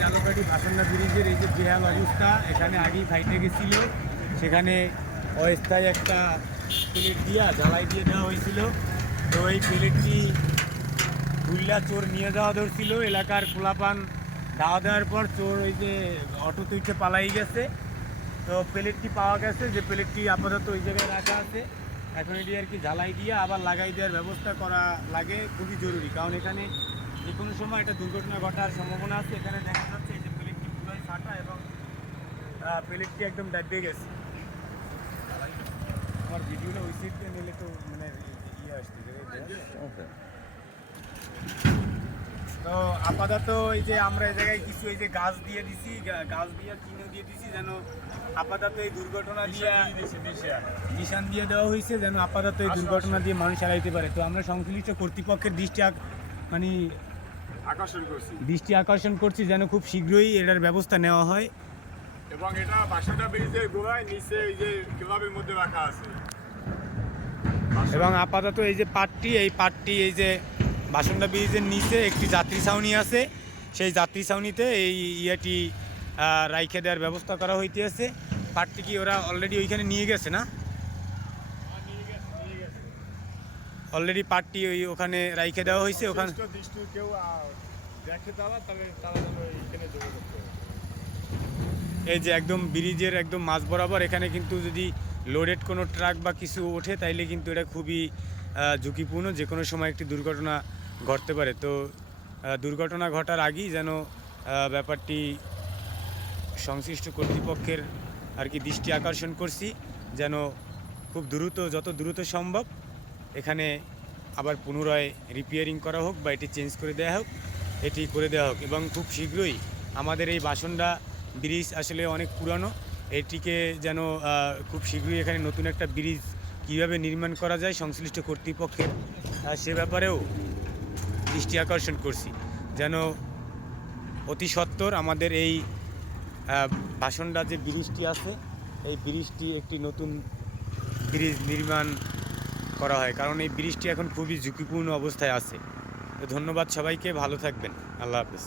জালকাঠি ভাসান্ডা ব্রিজের এই যে বেহাল অবস্থা, এখানে আগেই ফাইটে গেছিল, সেখানে অস্থায়ী একটা প্লেট দিয়া জ্বালাই দিয়ে দেওয়া হয়েছিল। তো এই প্লেটটি ভুল্লা চোর নিয়ে যাওয়া ধরছিল, এলাকার খোলাপান দাওয়া দেওয়ার পর চোর ওই যে অটোতে উঠে পালাই গেছে। তো প্লেটটি পাওয়া গেছে, যে প্লেটটি আপাতত ওই জায়গায় রাখা আছে। এখন এটি আর কি জ্বালাই দিয়ে আবার লাগাই দেওয়ার ব্যবস্থা করা লাগে, খুবই জরুরি, কারণ এখানে যে কোনো সময় একটা দুর্ঘটনা ঘটার সম্ভাবনা আছে। এখানে দেখা যাচ্ছে এই যে প্লেটটি পুরোই ফাটা এবং প্লেটটি একদম ডাইবে গেছে। আমার ভিডিওটা ওই সাইড দিয়ে নিলে তো মানে ইয়ে আসছে। তো আপাতত এই যে আমরা এই জায়গায় কিছু এই যে গাছ দিয়ে দিছি, গাছ দিয়ে চিহ্ন দিয়ে দিছি, যেন আপাতত এই দুর্ঘটনা দিয়ে নিশান দিয়ে দেওয়া হয়েছে, যেন আপাতত এই দুর্ঘটনা দিয়ে মানুষ এড়াইতে পারে। তো আমরা সংশ্লিষ্ট কর্তৃপক্ষের দৃষ্টি আকর্ষণ করছি যেন খুব শীঘ্রই এটার ব্যবস্থা নেওয়া হয়। এবং এটা ভাসান্ডা ব্রিজের গোড়ায় নিচে এই যে ক্লাবের মধ্যে রাখা আছে। এবং আপাতত এই যে পাটটি এই যে ভাসান্ডা ব্রিজের নিচে একটি যাত্রী ছাউনি আছে, সেই যাত্রী ছাউনিতে এই ইয়েটি রাইখে দেওয়ার ব্যবস্থা করা হইতেছে। পাটটি কি ওরা অলরেডি ওইখানে নিয়ে গেছে না? অলরেডি পাটটি ওখানে রাইখে দেওয়া হয়েছে। ওখানে কেউ দেখে তারা এখানে যোগাযোগ করে। এই যে একদম ব্রিজের একদম মাঝ বরাবর এখানে কিন্তু যদি লোডেড কোনো ট্রাক বা কিছু ওঠে তাইলে কিন্তু এটা খুবই ঝুঁকিপূর্ণ, যে কোনো সময় একটি দুর্ঘটনা ঘটতে পারে। তো দুর্ঘটনা ঘটার আগেই যেন ব্যাপারটি সংশ্লিষ্ট কর্তৃপক্ষের আর কি দৃষ্টি আকর্ষণ করছি, যেন খুব দ্রুত, যত দ্রুত সম্ভব এখানে আবার পুনরায় রিপেয়ারিং করা হোক বা এটি চেঞ্জ করে দেওয়া হোক, এটি করে দেওয়া হোক। এবং খুব শীঘ্রই আমাদের এই ভাসান্ডা ব্রিজ আসলে অনেক পুরানো, এটিকে যেন খুব শীঘ্রই এখানে নতুন একটা ব্রিজ কীভাবে নির্মাণ করা যায় সংশ্লিষ্ট কর্তৃপক্ষের সে ব্যাপারেও দৃষ্টি আকর্ষণ করছি, যেন অতি সত্বর আমাদের এই ভাসান্ডা যে ব্রিজটি আছে এই ব্রিজটি একটি নতুন ব্রিজ নির্মাণ করা হয়, কারণ এই ব্রিজটি এখন খুবই ঝুঁকিপূর্ণ অবস্থায় আছে। তো ধন্যবাদ সবাইকে, ভালো থাকবেন, আল্লাহ হাফেজ।